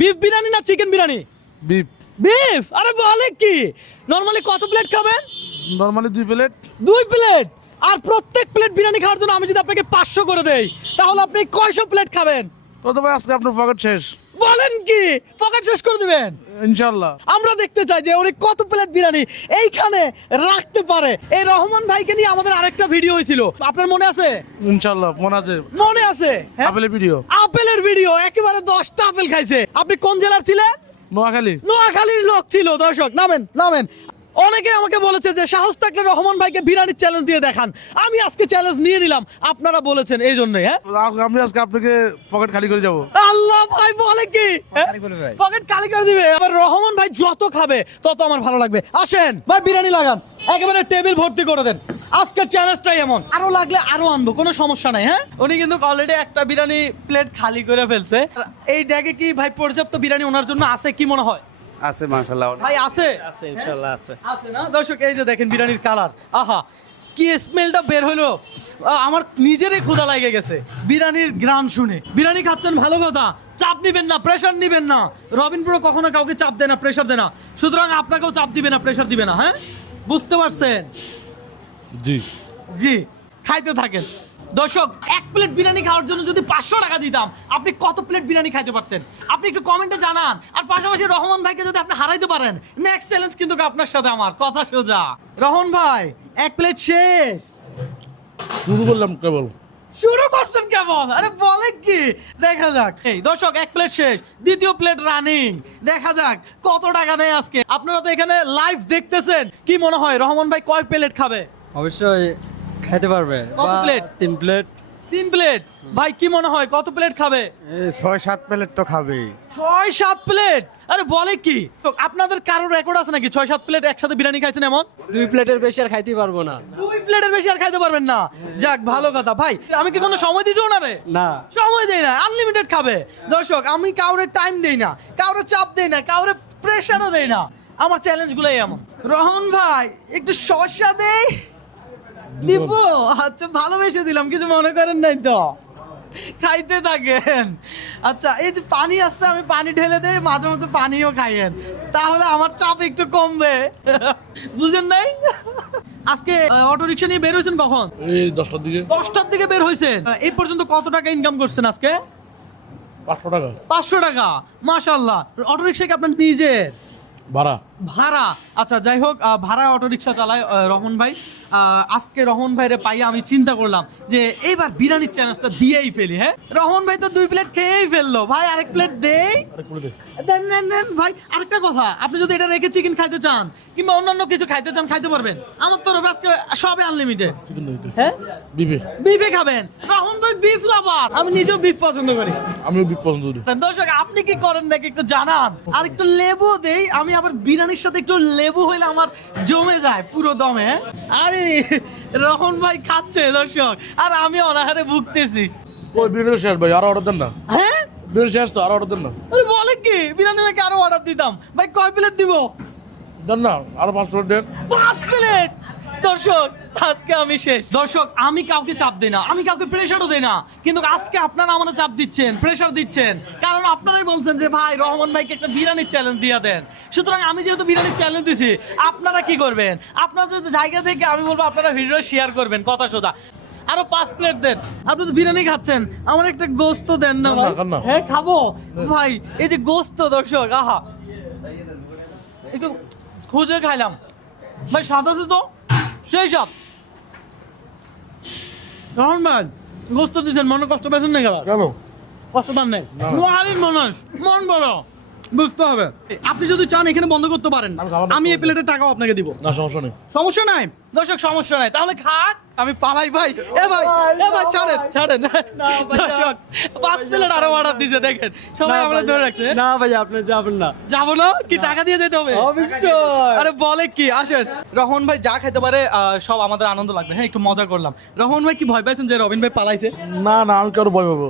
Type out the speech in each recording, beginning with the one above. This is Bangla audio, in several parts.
বিফ বিরিয়ানি না চিকেন বিরিয়ানি? বিফ। বিফ? আরে বলে কি, নরমালি কত প্লেট খাবেন? Normally 2 plate. 2 প্লেট? আর প্রত্যেক প্লেট বিরিয়ানি খাওয়ার জন্য আমি যদি আপনাকে 500 করে দেই তাহলে আপনি কয়শো প্লেট খাবেন? তো ভাই আজকে আপনার পকেট শেষ। বলেন কি, পকেট শেষ করে দিবেন? ইনশাআল্লাহ। আমরা দেখতে চাই যে উনি কত প্লেট বিরিয়ানি এইখানে রাখতে পারে। এই রহমান ভাইকে নিয়ে আমাদের আরেকটা ভিডিও হয়েছিল, আপনার মনে আছে? ইনশাআল্লাহ মনে আছে। মনে আছে? হ্যাঁ? আপেলের ভিডিও। আপেলের ভিডিও, একেবারে 10টা আপেল খাইছে। আপনি কোন জেলার ছিলেন? নোয়াখালী। নোয়াখালীর লোক ছিল। দর্শক নামেন নামেন। অনেকে আমাকে বলেছে যে সাহস থাকলে রহমান ভাইকে বিরিয়ানির চ্যালেঞ্জ দিয়ে দেখান। আমি আজকে চ্যালেঞ্জ নিয়ে নিলাম, আপনারা বলেছেন এই জন্যই। হ্যাঁ, আমি আজকে আপনাকে পকেট খালি করে যাব। আল্লাহ ভাই বলে কি, পকেট খালি করে দিবে? আবার রহমান ভাই যত খাবে তত আমার ভালো লাগবে। আসেন ভাই, বিরিয়ানি লাগান, একেবারে টেবিল ভর্তি করে দেন। আজকের চ্যালেঞ্জটাই এমন, আরো লাগলে আরো আনবো, কোনো সমস্যা নাই। হ্যাঁ, উনি কিন্তু অলরেডি একটা বিরিয়ানি প্লেট খালি করে ফেলছে। এই ড্যাগে কি ভাই পর্যাপ্ত বিরিয়ানি ওনার জন্য আছে কি মনে হয়? আছে মাশাআল্লাহ। ভাই আছে? আছে ইনশাআল্লাহ আছে। আছে না? দর্শক এই যে দেখেন বিরিয়ানির কালার, আহা কি স্মেলটা বের হলো, আমার নিজেরই ক্ষুধা লাগে গেছে বিরিয়ানির গ্রান শুনে। বিরিয়ানি খাচ্ছেন ভালো কথা, চাপ নিবেন না, প্রেশার নিবেন না। রবিন ব্রো কখনো কাউকে চাপ দেয় না, প্রেশার দেয় না, সুতরাং আপনাকেও চাপ দিবে না, প্রেশার দিবে না। হ্যাঁ, বুঝতে পারছেন? জি জি, খাইতে থাকেন। দর্শক, এক প্লেট বিরিয়ানি খাওয়ার জন্য যদি 500 টাকা দিতাম আপনি কত প্লেট বিরিয়ানি খাইতে পারতেন? আপনি একটু কমেন্টে জানান। আর পাশাপাশি রহমান ভাইকে যদি আপনি হারাইতে পারেন, নেক্সট চ্যালেঞ্জ কিন্তু আপনার সাথে আমার, কথা সোজা। রহমান ভাই, এক প্লেট শেষ। শুরু করলাম কেবল। শুরু করছেন কেমন? আরে বলে কি, দেখা যাক। এই দর্শক, এক প্লেট শেষ, দ্বিতীয় প্লেট রানিং। দেখা যাক কত টাকা নেই আজকে। আপনারা তো এখানে লাইভ দেখতেছেন, কি মনে হয় রহমান ভাই কয় প্লেট খাবে? অবশ্যই খাইতে পারবে। কত প্লেট? 3 প্লেট। 3 প্লেট? ভাই কি মনে হয় কত প্লেট খাবে? 6-7 প্লেট তো খাবেই। 6-7 প্লেট? আরে বলে কি, তো আপনাদের কারোর রেকর্ড আছে নাকি 6-7 প্লেট একসাথে বিরিয়ানি খাইছেন এমন? 2 প্লেটের বেশি আর খাইতে পারবো না। 2 প্লেটের বেশি আর খাইতে পারবেন না? যাক, ভালো কথা। ভাই আমি কি কোনো সময় দিছি ওনারে? না, সময় দেই না, আনলিমিটেড খাবে। দর্শক, আমি কাউরে টাইম দেই না, কাউরে চাপ দেই না, কাউরে প্রেশারও দেই না। আমার চ্যালেঞ্জগুলোই এমন। রহমান ভাই একটু শসা দেই দিব? আচ্ছা, ভালোবেসে দিলাম, কিছু মনে করেন নাই তো? খাইতে থাকেন। আচ্ছা, এই যে পানি আসছে, আমি পানি ঢেলে দেই, মাঝে মধ্যে পানিও খাইয়েন, তাহলে আমার চাপ একটু কমবে। বুঝেন নাই? আজকে অটো রিক্সা নিয়ে বের হয়েছেন কখন? এই 10টার দিকে। 10টার দিকে বের হয়েছেন। এই পর্যন্ত কত টাকা ইনকাম করছেন আজকে? 500 টাকা 500 টাকা। মাশাআল্লাহ। অটো রিক্সা কি আপনার নিজের? ভাড়া। ভাড়া? আচ্ছা, যাই হোক, ভাড়া অটো রিক্সা চালায় রহমান ভাই। আজকে রহমান ভাইরে পাইয়া আমি চিন্তা করলাম যে এইবার বিরিয়ানির চ্যালেঞ্জটা দিয়েই ফেলি। হ্যাঁ, রহমান ভাই তো 2 প্লেট খেয়েই ফেললো, ভাই আরেক প্লেট দেই। দেন দেন দেন ভাই। আরেকটা কথা, আপনি যদি এটা রেখে চিকেন খাইতে চান কিংবা অন্যান্য কিছু খাইতে চান, খাইতে পারবেন। আমার তরফে আজকে সবে আনলিমিটেড। হ্যাঁ, বিফে। বিফে খাবেন? রহমান ভাই বিফ লাভার, আমি নিজেও বিফ পছন্দ করি। আমিও বিফ পছন্দ করি। দর্শক, আপনি কি করেন নাকি একটু জানান। আর একটু লেবু দেই আমি, আবার বিরিয়ানির সাথে একটু লেবু হইলে আমার জমে যায় পুরো দমে। আরে রহমান ভাই খাচ্ছে দর্শক, আর আমি অনাহারে ভুগতেছি। ওই বিরিয়ানি শেষ ভাই, আরো অর্ডার দেন না। হ্যাঁ, বিরিয়ানি শেষ তো, আরো অর্ডার দেন না। আরে বলে কি, বিরিয়ানি নাকি আরো অর্ডার দিতাম। ভাই কয় প্লেট দিব? দেন না, আরো 5 প্লেট দেন। 5 প্লেট? দর্শক, আজকে আমি শেষ। দর্শক, আমি কাউকে চাপ দেই না, আমি কাউকে প্রেশারও দেই না, কিন্তু আজকে আপনারা আমাকে চাপ দিচ্ছেন, প্রেশার দিচ্ছেন, কারণ আপনারাই বলছেন যে ভাই রহমান ভাইকে একটা বিরিয়ানির চ্যালেঞ্জ দিয়ে দেন। সুতরাং আমি যেহেতু বিরিয়ানির চ্যালেঞ্জ দিছি, আপনারা কি করবেন? আপনাদের জায়গা থেকে আমি বলবো আপনারা ভিডিও শেয়ার করবেন, কথা সোজা। আরো 5 প্লেট দেন। আপনি তো বিরিয়ানি খাচ্ছেন, আমার একটা গোস্ত দেন না ভাই? হ্যাঁ, খাবো ভাই। এই যে গোস্ত, দর্শক, আহা, একটু খুঁজে খাইলাম ভাই, স্বাদ আছে তো, সেই সব। রহমান ভাই গোস্ত দিচ্ছেন, মনে কষ্ট পেয়েছেন না? কেন কষ্ট পান নেই? নোয়াখালীর মানুষ, মন বড়, বুঝতে হবে। আপনি যদি চান এখানে বন্ধ করতে পারেন, আমি এই প্লেটের টাকাও আপনাকে দিব। না, সমস্যা নেই। সমস্যা নাই দর্শক, সমস্যা নাই। তাহলে খাক, আমি পালাই ভাই। এ ভাই, এ ভাই ছাড়েন ছাড়েন। দর্শক, 5 প্লেট আরো অর্ডার দিছে, দেখেন সবাই আমরা ধরে রাখছে। না ভাই, আপনি যাবেন না। যাবো না? কি টাকা দিয়ে যেতে হবে? অবশ্যই। আরে বলে কি, আসেন। রহমান ভাই যা খেতে পারে সব আমাদের আনন্দ লাগবে। হ্যাঁ, একটু মজা করলাম। রহমান ভাই কি ভয় পাইছেন যে রবিন ভাই পালাইছে? না না, আমি কারো ভয় পাবো?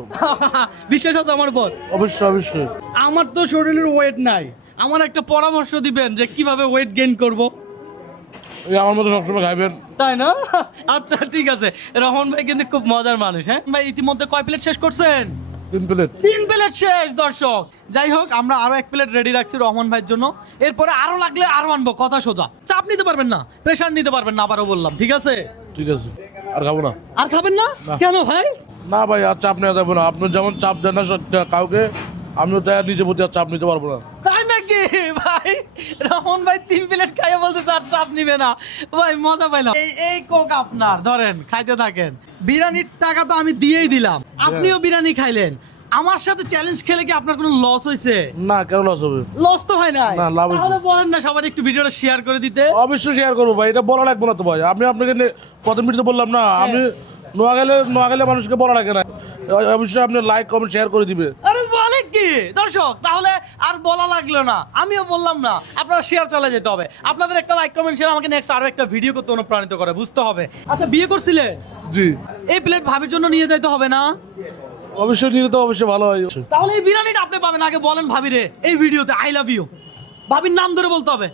বিশ্বাস আছে আমার উপর? অবশ্যই অবশ্যই। আমার তো শরীরের ওয়েট নাই, আমার একটা পরামর্শ দিবেন যে কিভাবে ওয়েট গেইন করব? এই আমার মতো সবসময় খাইবেন। তাই না? আচ্ছা ঠিক আছে। রহমান ভাই কিন্তু খুব মজার মানুষ। হ্যাঁ ভাই, ইতিমধ্যে কয় প্লেট শেষ করছেন? 3 প্লেট 3 প্লেট শেষ দর্শক। যাই হোক, আমরা আরো 1 প্লেট রেডি রাখছি রহমান ভাইয়ের জন্য। এরপরে আরো লাগলে আরো আনবো, কথা সোজা। চাপ নিতে পারবেন না, প্রেসার নিতে পারবেন না, আবারও বললাম, ঠিক আছে? ঠিক আছে, আর খাবো না। আর খাবেন না? না। কেন ভাই? না ভাই, আর চাপ নেওয়া যাবে না। আপনি যেমন চাপ দেন না কাউকে, আমিও তাই নিজের প্রতি আর চাপ নিতে পারবো না। তাই নাকি ভাই? রহমান ভাই 3 প্লেট খাইয়ে বলতেছে আর চাপ নিবে না। ভাই মজা পাইলাম। এই কোক আপনার, ধরেন খাইতে থাকেন। বিরিয়ানির টাকা তো আমি দিয়েই দিলাম, আপনিও বিরিয়ানি খাইলেন। আমার সাথে চ্যালেঞ্জ খেলে কি আপনার কোনো লস হয়েছে? না, কেন লস হবে? লস তো হয় না। না, লাভ হয়েছে। তাহলে বলেন না সবার একটু ভিডিওটা শেয়ার করে দিতে। অবশ্যই শেয়ার করবো ভাই, এটা বলা লাগবে না তো ভাই। আমি আপনাকে প্রথম ভিডিওতে বললাম না, আমি নোয়াখালী মানুষকে বলা লাগে না। অবশ্যই আপনি লাইক কমেন্ট শেয়ার করে দিবে। আরে বলে কি দর্শক, তাহলে আর বলা লাগলো না, আমিও বললাম না, আপনারা শেয়ার চলে যেতে হবে। আপনাদের একটা লাইক কমেন্ট শেয়ার আমাকে নেক্সট আরো একটা ভিডিও করতে অনুপ্রাণিত করে, বুঝতে হবে। আচ্ছা, বিয়ে করছিলে? জি। এই প্লেট ভাবির জন্য নিয়ে যাইতে হবে না? অবশ্যই নিলে তো অবশ্যই ভালো হয়। তাহলে এই বিরিয়ানিটা আপনি পাবেন। আগে বলেন ভাবিরে এই ভিডিওতে আই লাভ ইউ। ভাবির নাম ধরে বলতে হবে।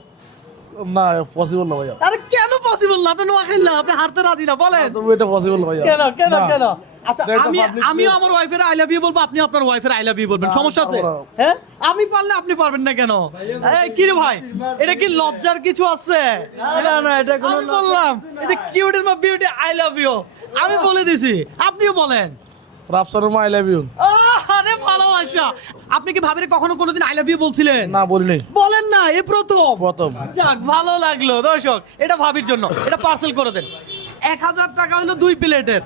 না, পসিবল না ভাইয়া। আরে কেন পসিবল না? আপনি নোয়াখালী না, আপনি হারতে রাজি না, বলেন তবু এটা পসিবল ভাইয়া। কেন কেন না। কেন? আচ্ছা, এটা একটা public আমিও place। আমার ওয়াইফের আই লাভ ইউ বলবো, আপনি আপনার ওয়াইফের আই লাভ ইউ বলবেন, না, সমস্যা আছে? পারবো না। হ্যাঁ, আমি পারলে আপনি পারবেন না কেন? এই কি রে ভাই, এটা কি লজ্জার কিছু আছে? না না, এটা কোনো আমি বললাম এটা কিউটের মা বিউটি আই লাভ ইউ, আমি বলে দিছি, আপনিও বলেন। রাফসানের মা আই লাভ ইউ। আরে ভালোবাসা। আপনি কি ভাবিরে কখনো কোনোদিন আই লাভ ইউ বলছিলেন? না, বলিনি। বলেন না, এই প্রথম। প্রথম। যাক, ভালো লাগলো দর্শক। এটা ভাবির জন্য, এটা পার্সেল করে দেন। 1000 টাকা হলো 2 প্লেটের,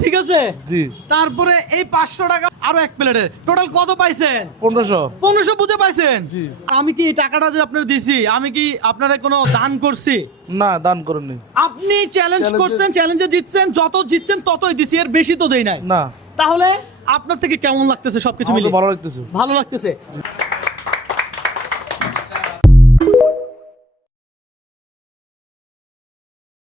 ঠিক আছে? জি। তারপরে এই 500 টাকা আরো 1 প্লেটের, টোটাল কত পাইছেন? 1500। 1500 বুঝে পাইছেন? জি। আমি কি এই টাকাটা যে আপনার দিছি, আমি কি আপনারা কোনো দান করছি? না, দান করেননি। আপনি চ্যালেঞ্জ Challenge- করছেন, চ্যালেঞ্জে জিতছেন, যত জিতছেন ততই দিছি, এর বেশি তো দেই নাই। না, তাহলে আপনার থেকে কেমন লাগতেছে সবকিছু আমার মিলে? তো ভালো লাগতেছে। ভালো লাগতেছে।